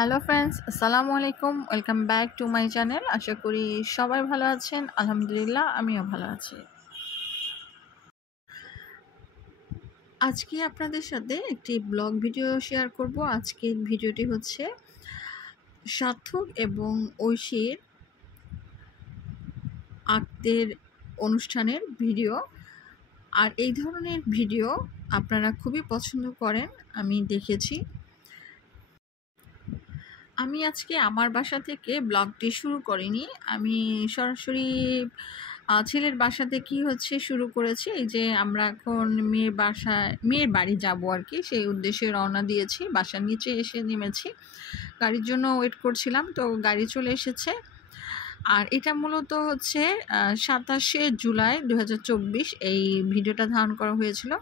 Hello friends, আসসালামু আলাইকুম। Welcome back to my channel. আশা করি সবাই ভালো আছেন। আলহামদুলিল্লাহ, আমিও ভালো আছি। আজকে আপনাদের সাথে একটি ব্লগ ভিডিও শেয়ার করব। আজকের ভিডিওটি হচ্ছে সার্থক এবং ঐশীর আক্তের অনুষ্ঠানের ভিডিও। আর এই ধরনের ভিডিও আপনারা খুবই পছন্দ করেন, আমি দেখেছি। আমি আজকে আমার বাসা থেকে ব্লগটি শুরু করিনি, আমি সরাসরি ছেলের বাসা থেকেই শুরু করেছি। এই যে আমরা এখন মেয়ের বাড়ি যাব আর কি, সেই উদ্দেশ্যে রওনা দিয়েছি। বাসার নিচে এসে নেমেছি, গাড়ির জন্য ওয়েট করছিলাম, তো গাড়ি চলে এসেছে। আর এটা মূলত 27শে জুলাই 2024 এই ভিডিওটা ধারণ করা হয়েছিল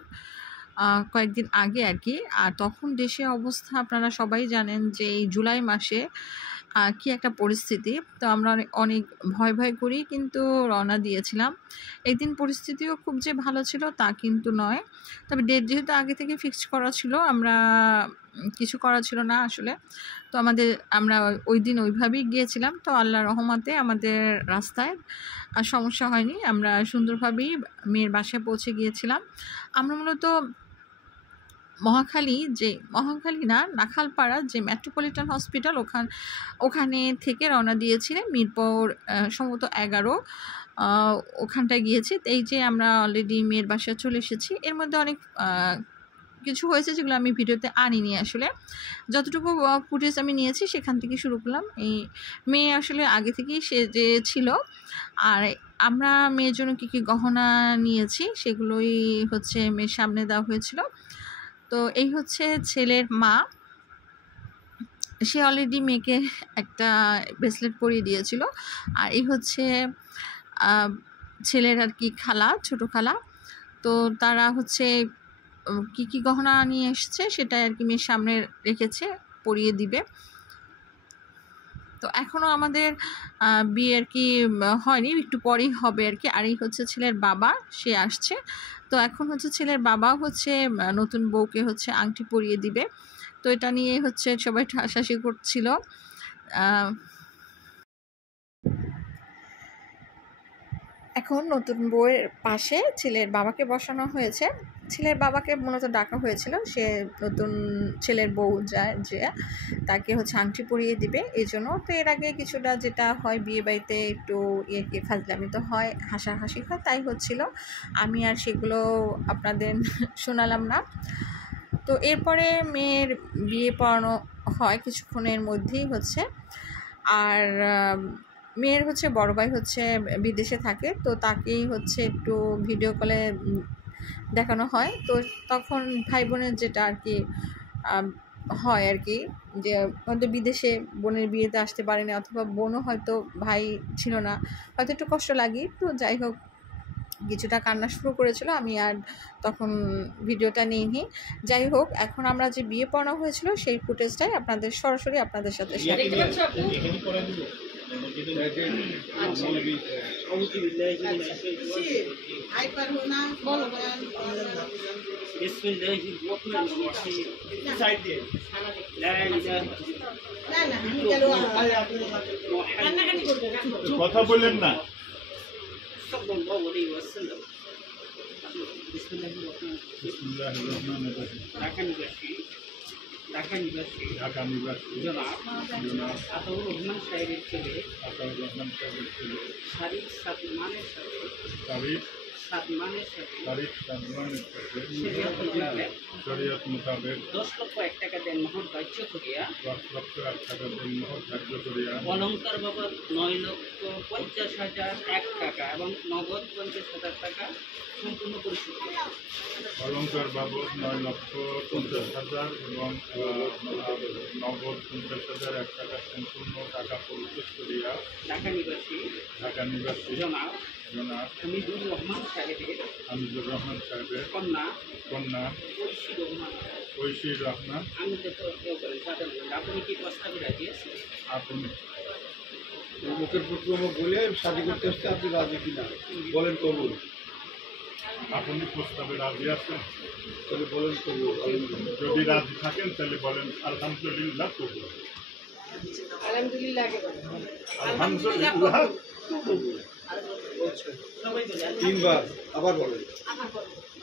কয়েকদিন আগে আর কি। আর তখন দেশের অবস্থা আপনারা সবাই জানেন যে এই জুলাই মাসে কি একটা পরিস্থিতি। তো আমরা অনেক ভয় করি কিন্তু রওনা দিয়েছিলাম। একদিন পরিস্থিতিও খুব যে ভালো ছিল তা কিন্তু নয়, তবে ডেট যেহেতু আগে থেকে ফিক্সড করা ছিল, আমরা কিছু করা ছিল না আসলে। তো আমরা ওই দিন ওইভাবেই গিয়েছিলাম। তো আল্লাহর রহমতে আমাদের রাস্তায় আর সমস্যা হয়নি, আমরা সুন্দরভাবেই মেয়ের বাসায় পৌঁছে গিয়েছিলাম। আমরা মূলত মহাখালী না, নাখালপাড়া যে মেট্রোপলিটন হসপিটাল ওখানে থেকে রওনা দিয়েছিলেন। মিরপুর সম্ভবত 11 ওখানটায় গিয়েছি। এই যে আমরা অলরেডি মেয়ের বাসায় চলে এসেছি। এর মধ্যে অনেক কিছু হয়েছে যেগুলো আমি ভিডিওতে আনিনি আসলে। যতটুকু ফুটেজ আমি নিয়েছি সেখান থেকে শুরু করলাম। এই মেয়ে আসলে আগে থেকেই সেজে ছিল। আর আমরা মেয়ের জন্য কী গহনা নিয়েছি সেগুলোই মেয়ের সামনে দেওয়া হয়েছিল। তো এই ছেলের মা, সে অলরেডি মেয়েকে একটা ব্রেসলেট পরিয়ে দিয়েছিল। আর এই ছেলের আর কি খালা, ছোট খালা। তো তারা কি গহনা নিয়ে এসছে সেটাই আর কি মেয়ের সামনে রেখেছে, পরিয়ে দিবে। তো এখনও আমাদের বিয়ে আর কি হয়নি, একটু পরেই হবে আর কি। আর এই ছেলের বাবা, সে আসছে। তো এখন ছেলের বাবা নতুন বউকে আংটি পরিয়ে দিবে। তো এটা নিয়ে সবাই হাসাহাসি করছিল। এখন নতুন বউয়ের পাশে ছেলের বাবাকে বসানো হয়েছে। ছেলের বাবাকে মূলত ডাকা হয়েছিল, সে নতুন ছেলের বউ যে তাকে আংটি পরিয়ে দিবে এই জন্য। তো এর আগে কিছুটা যেটা হয় বিয়ে বাড়িতে একটু ফাজলামি তো হয়, হাসাহাসি হয়, তাই হচ্ছিল। আমি আর সেগুলো আপনাদের শোনালাম না। তো এরপরে মেয়ের বিয়ে পড়ানো হয় কিছুক্ষণের মধ্যেই আর মেয়ের বড় ভাই বিদেশে থাকে, তো তাকেই একটু ভিডিও কলে দেখানো হয়। তো তখন ভাই বোনের যেটা আর কি হয় আর কি, যে হয়তো বিদেশে বোনের বিয়েতে আসতে পারেনি, অথবা বোনও হয়তো ভাই ছিল না, হয়তো একটু কষ্ট লাগে। তো যাই হোক, কিছুটা কান্না শুরু করেছিল, আমি আর তখন ভিডিওটা নিইনি। যাই হোক, এখন আমরা যে বিয়ে পড়ানো হয়েছিল সেই ফুটেজটাই সরাসরি আপনাদের সাথে শেয়ার করব। কথা বললেন না। ঢাকা নিবাসী জনাব আতাউর রহমান সাহেবের ছেলে শারিক সাদমানের সাথে শরীয়ত মোতাবেক 10 লক্ষ 1 টাকা দেন মোহর ধার্য করিয়া অলঙ্কার বাবদ 9,50,001 টাকা এবং নগদ 50,000 টাকা সম্পূর্ণ পরিশোধ করিয়া অলঙ্কার বাবদ 9,50,000 এবং নগদ 50,001 টাকা সম্পূর্ণ টাকা পরিশোধ করিয়া ঢাকা নিবাসী জনাব হামিদুর রহমান সাহেবের কন্যা ঐশীর রহমান। আপনি কি প্রস্তাবে রাজি আছেন? আপনি মুখের পুত্র বলে শাদী করতে আসতে আপনি রাজি কিনা বলেন কবুল। আপনি প্রস্তাবে রাজি আছেন? তাহলে বলেন কবুল। যদি রাজি থাকেন তাহলে বলেন আলহামদুলিল্লাহ কবুল। আলহামদুলিল্লাহ তিনবার আবার বলেন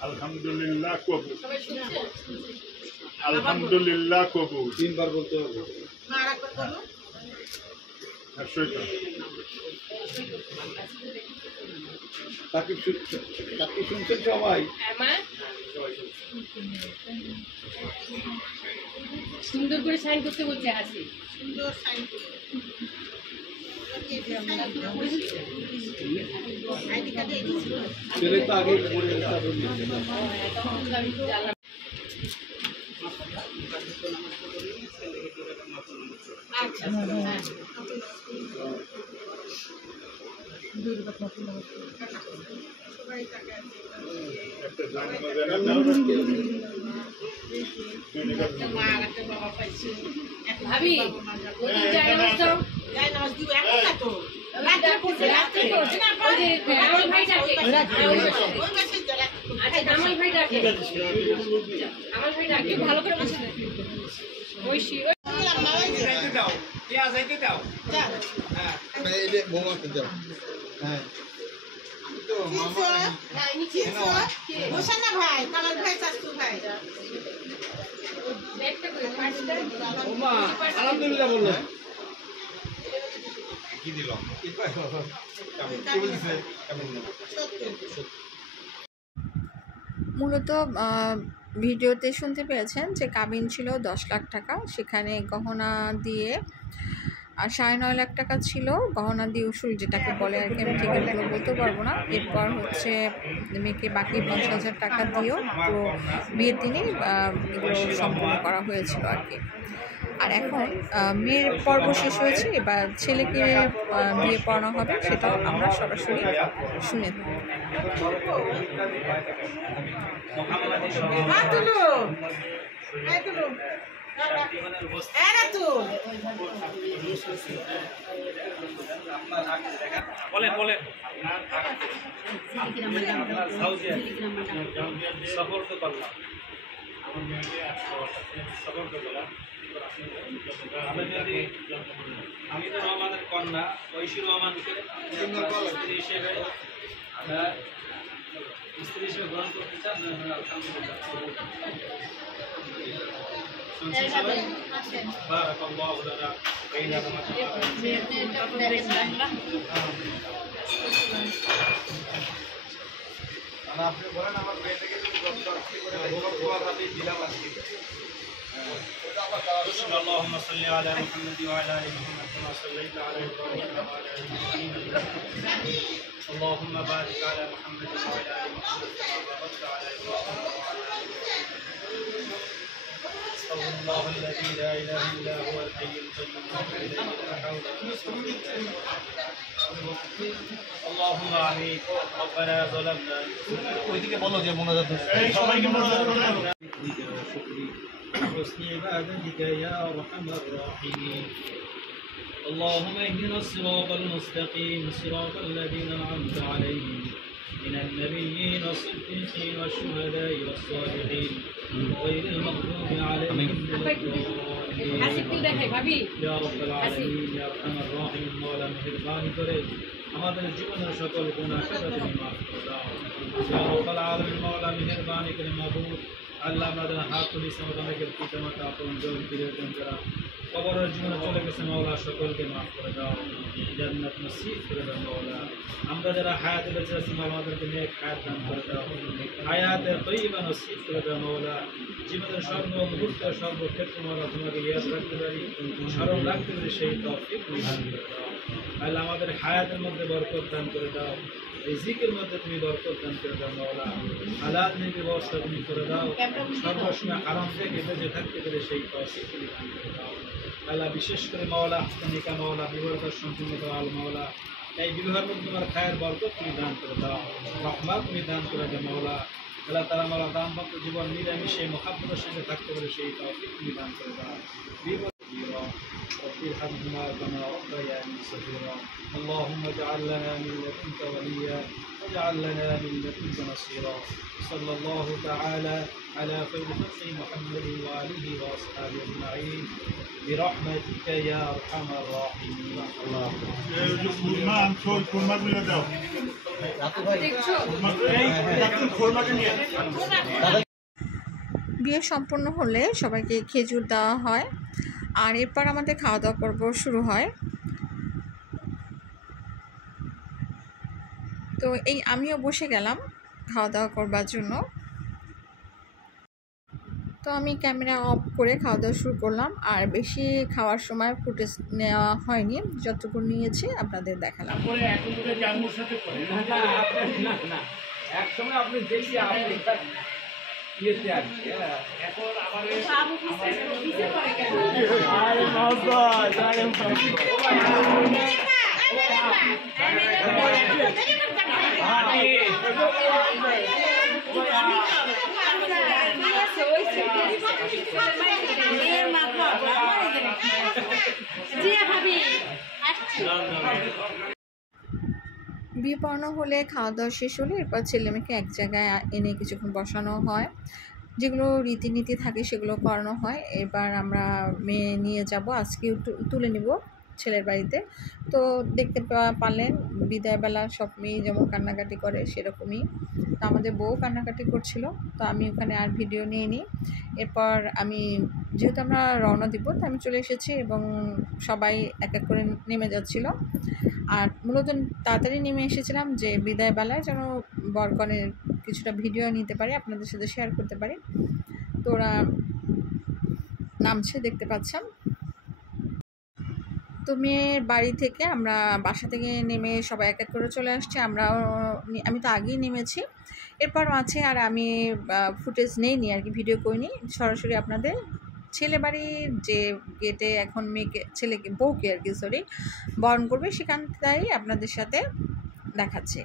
আলহামদুলিল্লাহ কবুল আলহামদুলিল্লাহ কবুল তিনবার বলতে হবে তাকে শুনছেন সবাই সুন্দর করে সাইন করতে বলছে হাসি ছেলে তো আগে পড়ে গেছে ভাবি ভালো করে আলহামদুলিল্লাহ বললো মূলত ভিডিওতে শুনতে পেয়েছেন যে কাবিন ছিল 10 লাখ টাকা, সেখানে গহনা দিয়ে আর 9.5 লাখ টাকা ছিল গহনা দিয়ে উসুল, যেটাকে বলে আর কি, আমি ঠিক এগুলো বলতে পারবো না। এরপর হচ্ছে মেয়েকে বাকি 50,000 টাকা দিয়েও পুরো বিয়ের দিনেই এগুলো সম্পন্ন করা হয়েছিল আর কি। আর এখন মেয়ের পর্ব শেষ হয়েছে, এবার ছেলেকে বিয়ে পড়ানো হবে, সেটাও আমরা সরাসরি শুনে থাকি। আমি তো রহমানের কন্যা ঐশী রহমানকে স্ত্রী হিসেবে গ্রহণ করতে চান। আপনি বলেন আমার মেয়ে থেকে দিলাম আজকে। اللهم صل على محمد وعلى ال محمد كما صليت على ابراهيم وعلى ال ابراهيم. اللهم بارك على محمد وعلى ال محمد كما باركت على ابراهيم وعلى ال ابراهيم. الله الذي لا اله الا هو الحي القيوم لا حول ولا قوه الا بالله. اللهم امين. ربنا ظلمنا ওইদিকে বলো যে মোনাজাত সবাইকে মোনাজাত করুন حسن عبادتك يا أرحم الراحمين. اللهم اهدنا الصراط المستقيم صراط الذين أنعمت عليهم من النبيين والصديقين والشهداء والصالحين غير المغضوب عليهم ولا الضالين. يا رب العالمين يا أرحم الراحمين. مولا مهربان করে আমাদের জীবনের সকল গুনাহ খাতা তুমি মাফ করে দাও। ইয়া রাব্বাল আলামিন مولا مهربان করে মাবুদ আল্লাহ আমাদের হাত তুলিস, আমাদের পিতা মাতা আপন জন প্রিয়জন যারা কবরের জীবনে চলে গেছে মাওলা সকলকে মাফ করে দাও, জান্নাত নসিব করে দাও মাওলা। আমরা যারা হায়াতে বেঁচে আছি মাওলা আমাদেরকে নেক হায়াত দান করে দাও, হায়াতে তয়্যিবা নসিব করে দাও মাওলা। জীবনের সর্বমুহূর্তে সর্বক্ষেত্রে মাওলা তোমাকে ইয়াদ রাখতে পারি, স্মরণ রাখতে পারি, সেই তৌফিক দান করে দাও। আল্লাহ আমাদের হায়াতের মধ্যে বরকত দান করে দাও, রিজিকের মধ্যে তুমি বরকত দান করে দাও মাওলা। হালাল রিজিকের ব্যবস্থা তুমি করে দাও, সর্বসময় হারাম থেকে বেঁচে থাকতে পারে সেই তৌফিক তুমি দান করে দাও। আল্লাহ বিশেষ করে মাওলা নিকা মাওলা বিবাহ সম্পূর্ণ দাও মাওলা। এই বিবাহের মধ্যে তোমার খায়ের বরকত তুমি দান করে দাও, রহমত তুমি দান করে দাও মাওলা। আল্লাহ তাআলা মাওলা দাম্পত্য জীবন মিলেমিশে মহাব্বতের সঙ্গে থাকতে পারে সেই তৌফিক তুমি দান করে দাও। ارحمهما كما ربياني صغيرا اللهم اجعل لنا من لدنك وليا واجعل لنا من لدنك نصيرا صلى الله تعالى على خير خلق محمد وآله وأصحابه أجمعين برحمتك يا أرحم الراحمين খুরমা খুরমাগুলো দাও খুরমাটা নিয়ে বিয়ে সম্পন্ন হলে সবাইকে খেজুর দেওয়া হয় আর এরপর আমাদের খাওয়া দাওয়া পর্ব শুরু হয়। তো আমিও বসে গেলাম খাওয়া দাওয়া করবার জন্য। তো আমি ক্যামেরা অফ করে খাওয়া দাওয়া শুরু করলাম, আর বেশি খাওয়ার সময় ফুটেজ নেওয়া হয়নি, যতটুকু নিয়েছি আপনাদের দেখালাম। একসময় আপনি দেখি ইয়েতে আসছে এখন বিয়ে পড়ানো হলে খাওয়া দাওয়া শেষ হলে এরপর ছেলে মেয়েকে এক জায়গায় এনে কিছুক্ষণ বসানো হয়, যেগুলো রীতিনীতি থাকে সেগুলো করানো হয়। এবার আমরা মেয়ে নিয়ে যাব, আজকে তুলে নিব ছেলের বাড়িতে। তো দেখতে পারলেন বিদায়বেলা সব মেয়ে যেমন কান্নাকাটি করে সেরকমই তো আমাদের বউ কান্নাকাটি করছিল। তো আমি ওখানে আর ভিডিও নিয়ে নিই। এরপর আমি যেহেতু আমরা রওনা দিব তো আমি চলে এসেছি এবং সবাই এক এক করে নেমে যাচ্ছিল। আর মূলত তাড়াতাড়ি নেমে এসেছিলাম যে বিদায়বেলায় যেন বরকনের কিছুটা ভিডিও নিতে পারি, আপনাদের সাথে শেয়ার করতে পারি। তো ওরা নামছে, দেখতে পাচ্ছেন। তো মেয়ের বাড়ি থেকে আমরা বাসা থেকে নেমে সবাই এক এক করে চলে আসছি। আমি তো আগেই নেমেছি, এরপর আছে আর আমি ফুটেজ নেইনি আর কি, ভিডিও করিনি। সরাসরি আপনাদের ছেলে বাড়ির যে গেটে এখন বউকে আর কি বরণ করবে সেখানটাই আপনাদের সাথে দেখাচ্ছে।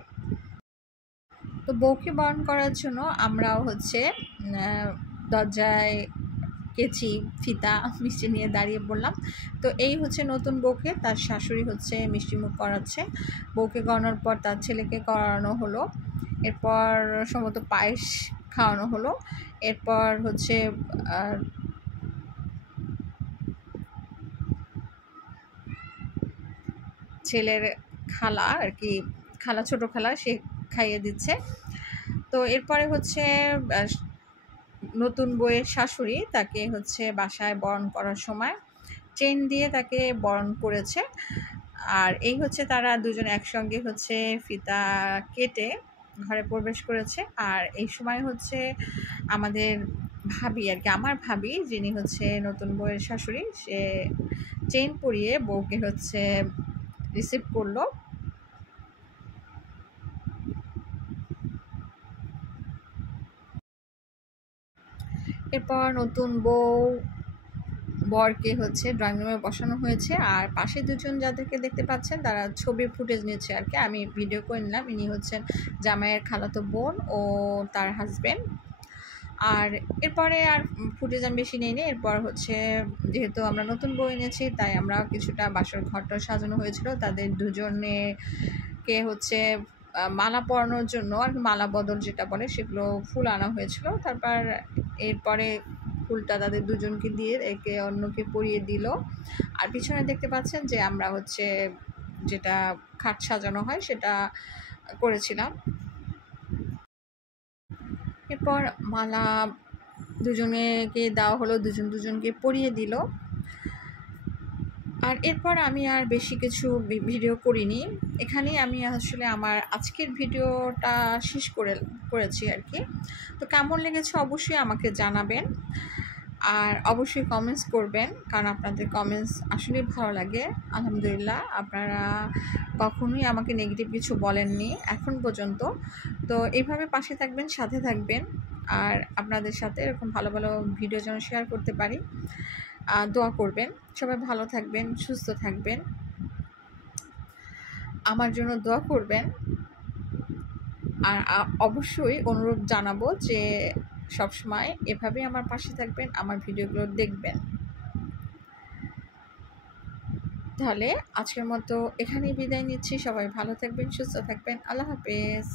তো বউকে বরণ করার জন্য আমরাও দরজায় কেচি ফিতা মিষ্টি নিয়ে দাঁড়িয়ে পড়লাম। তো এই নতুন বউকে তার শাশুড়ি মিষ্টি মুখ করাচ্ছে। বউকে করানোর পর তার ছেলেকে করানো হলো, এরপর সম্ভবত পায়েস খাওয়ানো হলো। এরপর ছেলের খালা আর কি, ছোট খালা, সে খাইয়ে দিচ্ছে। তো এরপরে নতুন বউয়ের শাশুড়ি তাকে বাসায় বরণ করার সময় চেন দিয়ে তাকে বরণ করেছে। আর এই তারা দুজন একসঙ্গে ফিতা কেটে ঘরে প্রবেশ করেছে। আর এই সময় আমাদের ভাবি আর কি, আমার ভাবি যিনি নতুন বউয়ের শাশুড়ি, সে চেন পরিয়ে বউকে রিসিভ করলো। এরপর নতুন বরকে ড্রয়িং রুমে বসানো হয়েছে। আর পাশে দুজন যাদেরকে দেখতে পাচ্ছেন তারা ছবি ফুটেজ নিয়েছে আর কি, আমি ভিডিও করে নিলাম। ইনি জামাইয়ের খালাতো বোন ও তার হাজবেন্ড। আর এরপরে আর ফুটেজ আমি বেশি নিইনি। এরপর যেহেতু আমরা নতুন বউ এনেছি তাই আমরা কিছুটা বাসর ঘরটা সাজানো হয়েছিল, তাদের দুজনেকে মালা পরানোর জন্য আর মালা বদল যেটা বলে সেগুলো ফুল আনা হয়েছিল। তারপর এরপরে ফুলটা তাদের দুজনকে দিয়ে একে অন্যকে পরিয়ে দিল। আর পিছনে দেখতে পাচ্ছেন যে আমরা যেটা খাট সাজানো হয় সেটা করেছিলাম। এরপর মালা দুজনকে দেওয়া হলো, দুজনকে পরিয়ে দিল। আর এরপর আমি আর বেশি কিছু ভিডিও করিনি, এখানেই আমি আমার আজকের ভিডিওটা শেষ করেছি আর কি। তো কেমন লেগেছে অবশ্যই আমাকে জানাবেন, আর অবশ্যই কমেন্টস করবেন, কারণ আপনাদের কমেন্টস আসলেই ভালো লাগে। আলহামদুলিল্লাহ, আপনারা কখনোই আমাকে নেগেটিভ কিছু বলেননি এখন পর্যন্ত। তো এইভাবে পাশে থাকবেন, সাথে থাকবেন, আর আপনাদের সাথে এরকম ভালো ভালো ভিডিও যেন শেয়ার করতে পারি। দোয়া করবেন, সবাই ভালো থাকবেন, সুস্থ থাকবেন, আমার জন্য দোয়া করবেন। আর অবশ্যই অনুরোধ জানাবো যে সবসময় এভাবেই আমার পাশে থাকবেন, আমার ভিডিওগুলো দেখবেন। তাহলে আজকের মতো এখানেই বিদায় নিচ্ছি। সবাই ভালো থাকবেন, সুস্থ থাকবেন। আল্লাহ হাফেজ।